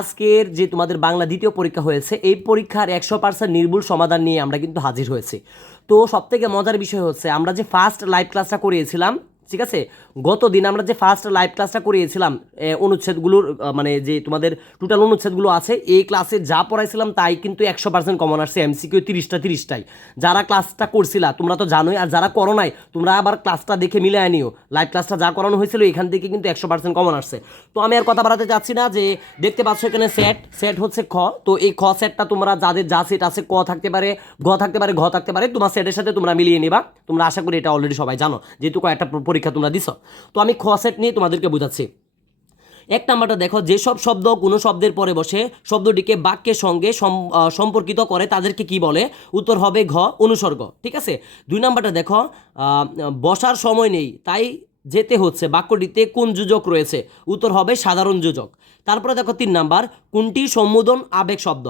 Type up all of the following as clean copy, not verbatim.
আজকের যে তোমাদের বাংলা দ্বিতীয় পরীক্ষা হয়েছে এই পরীক্ষার 100% নির্ভুল সমাধান নিয়ে আমরা কিন্তু হাজির হয়েছি। তো সবথেকে মজার বিষয় হচ্ছে আমরা যে ফার্স্ট লাইভ ক্লাসটা করিয়েছিলাম, ঠিক আছে, গত দিন আমরা যে ফার্স্ট লাইভ ক্লাসটা করিয়েছিলাম অনুচ্ছেদগুলোর মানে যে তোমাদের টোটাল অনুচ্ছেদগুলো আছে এই ক্লাসে যা পড়াইছিলাম তাই কিন্তু 100% কমন আসছে, এমসিকিউ 30টাই। যারা ক্লাসটা করছিলা তোমরা তো জানোই, আর যারা করো নাই তোমরা আবার ক্লাসটা দেখে মিলে আনিও, লাইভ ক্লাসটা যা করানো হয়েছিল এখান থেকে কিন্তু 100% কমন আসছে। তো আমি আর কথা বাড়াতে চাচ্ছি না, যে দেখতে পাচ্ছ এখানে সেট হচ্ছে খ, তো এই খ সেটটা তোমরা যাদের যা সেট আছে ক থাকতে পারে, গ থাকতে পারে, ঘ থাকতে পারে, তোমার সেটের সাথে তোমরা মিলিয়ে নিবা। তোমরা আশা করি এটা অলরেডি সবাই জানো, যেহেতু কয়েকটা পরীক্ষা তোমরা দিছো। তো আমি খ সেট নিয়ে তোমাদেরকে বোঝাচ্ছি। এক নাম্বারটা দেখো, যেসব শব্দ কোনো শব্দের পরে বসে শব্দটিকে বাক্যের সঙ্গে সম্পর্কিত করে তাদেরকে কি বলে? উত্তর হবে ঘ, অনুসর্গ। ঠিক আছে। 2 নাম্বারটা দেখো, বসার সময় নেই তাই যেতে হচ্ছে, বাক্যটিতে কোন যোজক রয়েছে? উত্তর হবে সাধারণ যোজক। তারপরে দেখো 3 নাম্বার, কোনটি সম্বোধন আবেগ শব্দ?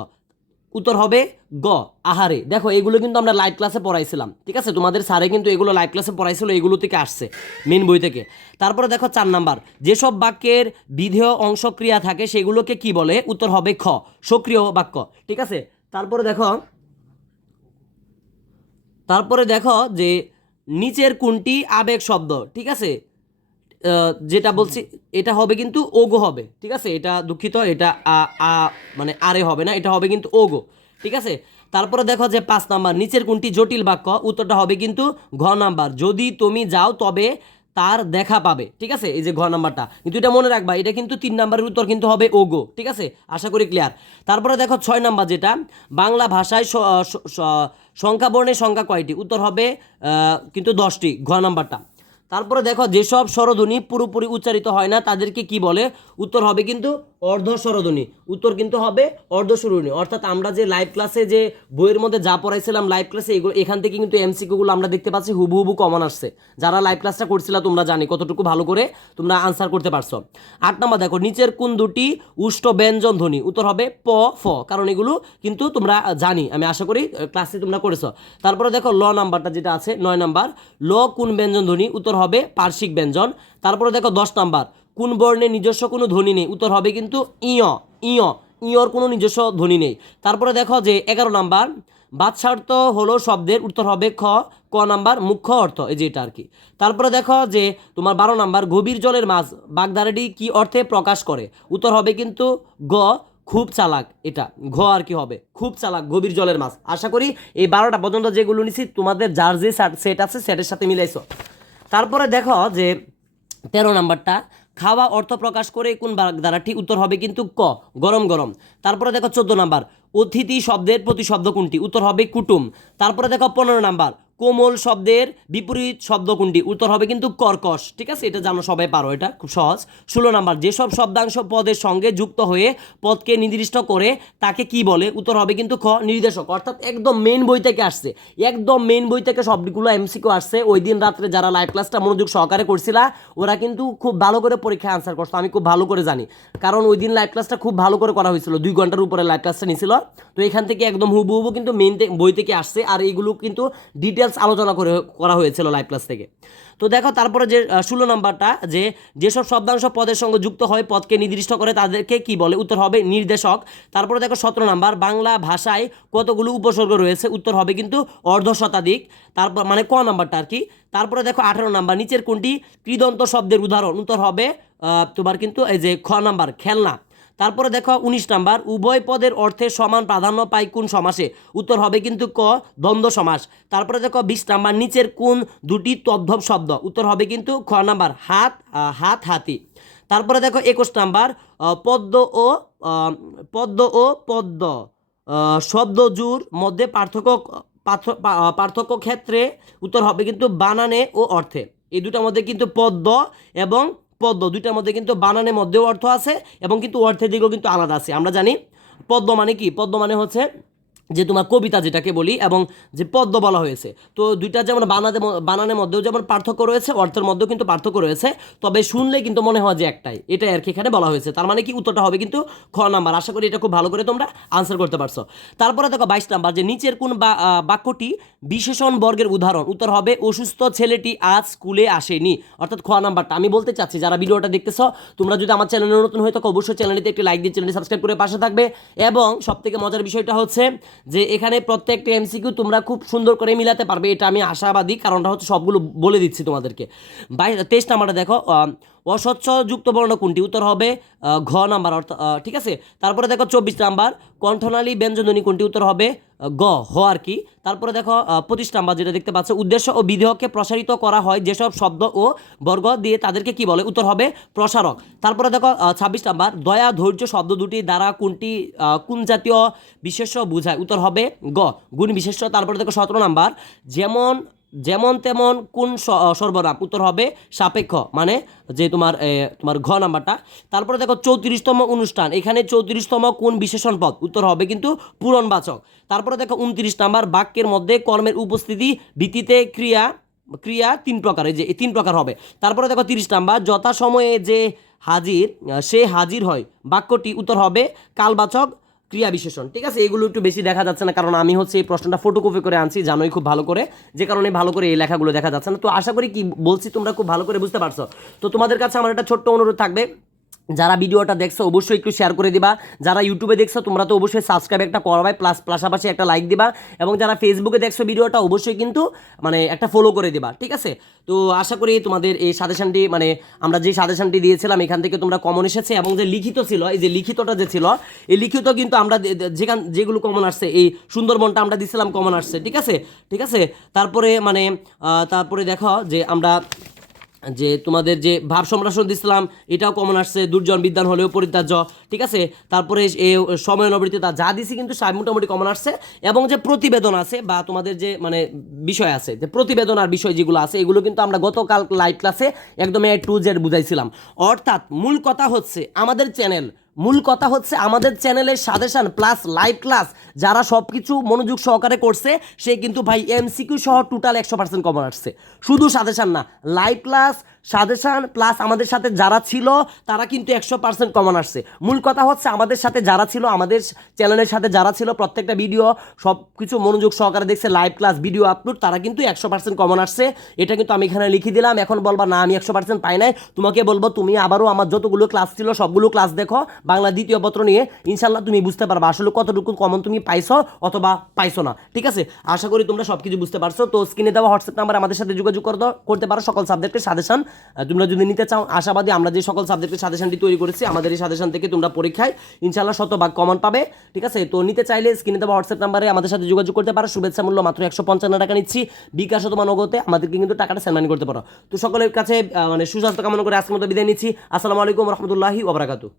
উত্তর হবে গ, আহারে। দেখো এগুলো কিন্তু আমরা লাইভ ক্লাসে পড়াইছিলাম, ঠিক আছে, তোমাদের স্যারে কিন্তু এগুলো লাইভ ক্লাসে পড়াইছিল, এগুলো থেকে আসছে মেন বই থেকে। তারপরে দেখো 4 নাম্বার, যেসব বাক্যের বিধেয় অংশ ক্রিয়া থাকে সেগুলোকে কি বলে? উত্তর হবে খ, সক্রিয় বাক্য। ঠিক আছে। তারপরে দেখো যে নিচের কোনটি আবেগ শব্দ? ঠিক আছে, যেটা বলছি এটা হবে কিন্তু ওগো হবে। ঠিক আছে, এটা দুঃখিত, এটা মানে আরে হবে না, এটা হবে কিন্তু ওগো। ঠিক আছে। তারপরে দেখো যে 5 নাম্বার, নিচের কোনটি জটিল বাক্য? উত্তরটা হবে কিন্তু ঘ নাম্বার, যদি তুমি যাও তবে তার দেখা পাবে। ঠিক আছে, এই যে ঘ নাম্বারটা, কিন্তু এটা মনে রাখবা, এটা কিন্তু 3 নাম্বারের উত্তর কিন্তু হবে ওগো। ঠিক আছে, আশা করি ক্লিয়ার। তারপরে দেখো 6 নাম্বার, যেটা বাংলা ভাষায় সংখ্যা বর্ণের সংখ্যা কয়টি? উত্তর হবে কিন্তু 10টি, ঘ নাম্বারটা। তারপরে দেখো, যেসব স্বরধ্বনি পুরোপুরি উচ্চারিত হয় না তাদেরকে কি বলে? উত্তর হবে কিন্তু অর্ধ স্বরধ্বনি। উত্তর কিন্তু হবে অর্ধ স্বরধ্বনি। অর্থাৎ আমরা যে লাইভ ক্লাসে যে বইয়ের মধ্যে যা পড়াইছিলাম লাইভ ক্লাসে, এখান থেকে কিন্তু এমসিকিউগুলো আমরা দেখতে পাচ্ছি হুবহু কমন আসছে। যারা লাইভ ক্লাসটা করছিলা তোমরা জানি কতটুকু ভালো করে তোমরা আনসার করতে পারছো। 8 নম্বর দেখো, নিচের কোন দুটি উষ্ট ব্যঞ্জন ধ্বনি? উত্তর হবে প, ফ, কারণ এগুলো কিন্তু তোমরা জানি, আমি আশা করি ক্লাসে তোমরা করেছো। তারপরে দেখো ল নাম্বারটা যেটা আছে 9 নাম্বার, ল কোন ব্যঞ্জন ধ্বনি? উত্তর হবে পার্শ্বিক ব্যঞ্জন। তারপরে দেখো 10 নাম্বার, কোন বর্ণের নিজস্ব কোনো ধ্বনি নেই? উত্তর হবে কিন্তু ইয়, ইয়, ইয়র কোনো নিজস্ব ধ্বনি নেই। তারপরে দেখো যে 11 নাম্বার, বাচ্চার্থ হলো শব্দের? উত্তর হবে খ, ক নাম্বার মুখ্য অর্থ, এই যে এটা আর কি। তারপরে দেখো যে তোমার 12 নাম্বার, গভীর জলের মাছ বাগধারাটি কি অর্থে প্রকাশ করে? উত্তর হবে কিন্তু গ, খুব চালাক। এটা ঘ আর কি হবে, খুব চালাক, গভীর জলের মাছ। আশা করি এই 12টা পর্যন্ত যেগুলো নিছি তোমাদের যার যে সেট আছে সেটের সাথে মিলাইছো। তারপরে দেখো যে 13 নাম্বারটা, খাওয়া অর্থ প্রকাশ করে কোন বাগধারাটি? উত্তর হবে কিন্তু ক, গরম গরম। তারপরে দেখো 14 নাম্বার, অতিথি শব্দের প্রতিশব্দ কোনটি? উত্তর হবে কুটুম। তারপরে দেখো 15 নাম্বার, কোমল শব্দের বিপরীত শব্দ কোনটি? উত্তর হবে কিন্তু কর্কশ। ঠিক আছে, এটা জানো, সবাই পারো, এটা খুব সহজ। 16 নাম্বার, যেসব শব্দাংশ পদের সঙ্গে যুক্ত হয়ে পদকে নির্দিষ্ট করে তাকে কি বলে? উত্তর হবে কিন্তু খ, নির্দেশক। অর্থাৎ একদম মেইন বই থেকে আসছে, একদম মেইন বই থেকে সবগুলো এমসিকিউ আসছে। ওই দিন রাত্রে যারা লাইভ ক্লাসটা মনোযোগ সহকারে করছিলা ওরা কিন্তু খুব ভালো করে পরীক্ষায় আনসার করছো, আমি খুব ভালো করে জানি, কারণ ওই দিন লাইভ ক্লাসটা খুব ভালো করে করা হয়েছিল, 2 ঘন্টার উপরে লাইভ ক্লাসটা নিয়েছিল। তো এখান থেকে একদম হুবহু কিন্তু মেইন বই থেকে আসছে, আর এইগুলো কিন্তু ডিটেলস আলোচনা করা হয়েছিল লাইভ ক্লাস থেকে। তো দেখো তারপরে যে 16 নাম্বারটা, যে যেসব শব্দাংশ পদের সঙ্গে যুক্ত হয় পদকে নির্দিষ্ট করে তাদেরকে কি বলে? উত্তর হবে নির্দেশক। তারপরে দেখো 17 নাম্বার, বাংলা ভাষায় কতগুলো উপসর্গ রয়েছে? উত্তর হবে কিন্তু অর্ধশতাধিক। তারপর মানে ক নাম্বারটা আর কি। তারপরে দেখো 18 নাম্বার, নিচের কোনটি কৃদন্ত শব্দের উদাহরণ? উত্তর হবে তোমার কিন্তু এই যে খ নাম্বার, খেলনা। তারপরে দেখো 19 নাম্বার, উভয় পদের অর্থে সমান প্রাধান্য পায় কোন সমাসে? উত্তর হবে কিন্তু ক, দ্বন্দ্ব সমাস। তারপরে দেখো 20 নাম্বার, নিচের কোন দুটি তদ্ভব শব্দ? উত্তর হবে কিন্তু খ নাম্বার, হাত, হাত, হাতি। তারপরে দেখো 21 নাম্বার, পদ্ম ও পদ্ম শব্দজুর মধ্যে পার্থক্য ক্ষেত্রে? উত্তর হবে কিন্তু বানানে ও অর্থে। এই দুটার মধ্যে কিন্তু পদ্ম এবং পদ্ম দুইটার মধ্যে কিন্তু বানানের মধ্যেও অর্থ আছে এবং কিন্তু অর্থের দিকেও কিন্তু আলাদা আছে। আমরা জানি পদ্ম মানে কি? পদ্ম মানে হচ্ছে যে তোমার কবিতা যেটাকে বলি এবং যে পদ্য বলা হয়েছে, তো দুইটা যেমন বানানের মধ্যেও যেমন পার্থক্য রয়েছে, অর্থের মধ্যেও কিন্তু পার্থক্য রয়েছে, তবে শুনলে কিন্তু মনে হয় যে একটাই, এটাই আর কি এখানে বলা হয়েছে। তার মানে কি উত্তরটা হবে কিন্তু খ নাম্বার। আশা করি এটা খুব ভালো করে তোমরা আনসার করতে পারছো। তারপরে দেখো 22 নাম্বার, যে নিচের কোন বাক্যটি বিশেষণ বর্গের উদাহরণ? উত্তর হবে অসুস্থ ছেলেটি আজ স্কুলে আসেনি, অর্থাৎ খ নাম্বারটা। আমি বলতে চাচ্ছি যারা ভিডিওটা দেখতেছো তোমরা যদি আমার চ্যানেলে নতুন হয়ে থাকো অবশ্যই চ্যানেলটিতে একটি লাইক দিয়ে চ্যানেলটি সাবস্ক্রাইব করে পাশে থাকবে। এবং সবথেকে মজার বিষয়টা হচ্ছে যে এখানে প্রত্যেকটা এমসিকিউ তোমরা খুব সুন্দর করে মিলাতে পারবে, এটা আমি আশাবাদী, কারণটা হচ্ছে সবগুলো বলে দিচ্ছি তোমাদেরকে। 23 নাম্বারটা দেখো, অস্বচ্ছ যুক্ত বর্ণ কোনটি? উত্তর হবে ঘ নাম্বার, অর্থাৎ ঠিক আছে। তারপরে দেখো 24 নাম্বার, কণ্ঠনালী ব্যঞ্জনধ্বনি কোনটি? উত্তর হবে গ, হ আর কি। তারপরে দেখো 25 নাম্বার যেটা দেখতে পাচ্ছ, উদ্দেশ্য ও বিধেয়কে প্রসারিত করা হয় যেসব শব্দ ও বর্গ দিয়ে তাদেরকে কি বলে? উত্তর হবে প্রসারক। তারপরে দেখো 26 নাম্বার, দয়া ধৈর্য শব্দ দুটি দ্বারা কোনটি কোন জাতীয় বিশেষ্য বোঝায়? উত্তর হবে গ, গুণ বিশেষ্য। তারপরে দেখো 17 নাম্বার, যেমন যেমন তেমন কোন সর্বনাম? উত্তর হবে সাপেক্ষ, মানে যে তোমার ঘ নাম্বারটা। তারপরে দেখো 34তম অনুষ্ঠান, এখানে 34তম কোন বিশেষণ পদ? উত্তর হবে কিন্তু পূরণবাচক। তারপরে দেখো 29 নাম্বার, বাক্যের মধ্যে কর্মের উপস্থিতি ভিত্তিতে ক্রিয়া ক্রিয়া 3 প্রকার, এই যে 3 প্রকার হবে। তারপরে দেখো 30 নাম্বার, যথাসময়ে যে হাজির সে হাজির হয় বাক্যটি? উত্তর হবে কালবাচক ক্রিয়া বিশেষণ। ঠিক আছে, এগুলো একটু বেশি দেখা যাচ্ছে না, কারণ আমি হচ্ছে এই প্রশ্নটা ফটোকপি করে আনছি, জানোই খুব ভালো করে, যে কারণে ভালো করে এই লেখাগুলো দেখা যাচ্ছে না। তো আশা করি কি বলছি তোমরা খুব ভালো করে বুঝতে পারছো। তো তোমাদের কাছে আমার একটা ছোট্ট অনুরোধ থাকবে, যারা ভিডিওটা দেখছো অবশ্যই একটু শেয়ার করে দিবা, যারা ইউটিউবে দেখছো তোমরা তো অবশ্যই সাবস্ক্রাইব একটা করবাই, প্লাস পাশাপাশি একটা লাইক দিবা, এবং যারা ফেসবুকে দেখছো ভিডিওটা অবশ্যই কিন্তু মানে একটা ফলো করে দিবা। ঠিক আছে, তো আশা করি তোমাদের এই সাজেশনটি, মানে আমরা যে সাজেশনটি দিয়েছিলাম এখান থেকে তোমরা কমন এসেছে, এবং যে লিখিত ছিল, এই যে লিখিতটা যে ছিল, এই লিখিত কিন্তু আমরা যেগুলো কমন আসছে, এই সুন্দরবনটা আমরা দিছিলাম কমন আসছে। ঠিক আছে, ঠিক আছে। তারপরে মানে তারপরে দেখো যে আমরা যে তোমাদের যে ভাব সম্রাসন দিছিলাম এটাও কমন আসছে, দুর্জন বিদ্যান হলেও পরিত্যাজ্য। ঠিক আছে, তারপরে এই সময় নবৃত্তিতা যা দিছি কিন্তু সব মোটামুটি কমন আসছে, এবং যে প্রতিবেদন আছে বা তোমাদের যে মানে বিষয় আছে, যে প্রতিবেদন আর বিষয় যেগুলো আছে এগুলো কিন্তু আমরা গতকাল লাইভ ক্লাসে একদম A to Z বুঝাইছিলাম। অর্থাৎ মূল কথা হচ্ছে আমাদের চ্যানেলের সাজেশন প্লাস লাইভ ক্লাস যারা সব কিছু মনোযোগ সহকারে করছে সে কিন্তু ভাই এমসিকিউ সহ টোটাল 100% কমন আসছে। শুধু সাজেশন না, লাইভ ক্লাস, সাজেশন প্লাস আমাদের সাথে যারা ছিল তারা কিন্তু 100% কমন আসছে। মূল কথা হচ্ছে আমাদের সাথে যারা ছিল, আমাদের চ্যানেলের সাথে যারা ছিল, প্রত্যেকটা ভিডিও সব কিছু মনোযোগ সহকারে দেখছে, লাইভ ক্লাস ভিডিও আপলোড, তারা কিন্তু 100% কমন আসছে। এটা কিন্তু আমি এখানে লিখে দিলাম। এখন বলবা না আমি 100% পাই নাই, তোমাকে বলবো তুমি আবারও আমার যতগুলো ক্লাস ছিল সবগুলো ক্লাস দেখো বাংলা দ্বিতীয় পত্র নিয়ে, ইনশাল্লাহ তুমি বুঝতে পারবা আসলে কতটুকু কমন তুমি পাইছো অথবা পাইছো না। ঠিক আছে, আশা করি তোমরা সবকিছু বুঝতে পারছো। তো স্ক্রিনে দেওয়া হোয়াটসঅ্যাপ নাম্বার আমাদের সাথে যোগাযোগ করতে পারো সকল সাবজেক্টের সাজেশন তোমরা যদি নিতে চাও। আশাবাদী আমরা যে সকল সাবজেক্টের সাজেশনটি তৈরি করেছি আমাদের এই সাজেশন থেকে তোমরা পরীক্ষায় ইনশাল্লাহ 100% কমন পাবে। ঠিক আছে, তো নিতে চাইলে স্ক্রিনে দেওয়া হোয়াটসঅ্যাপ নাম্বারে আমাদের সাথে যোগাযোগ করতে পারো। শুভেচ্ছা মূল্য মাত্র 155 টাকা নিচ্ছি, বিকাশ অথবা নগদে আমাদেরকে কিন্তু টাকাটা সেন্ড মানি করতে পারো। তো সকলের কাছে মানে সুস্বাস্থ্য কামনা করে আজকের মতো বিদায় নিচ্ছি। আসসালামু আলাইকুম রহমতুল্লাহি ওয়া বারাকাতুহু।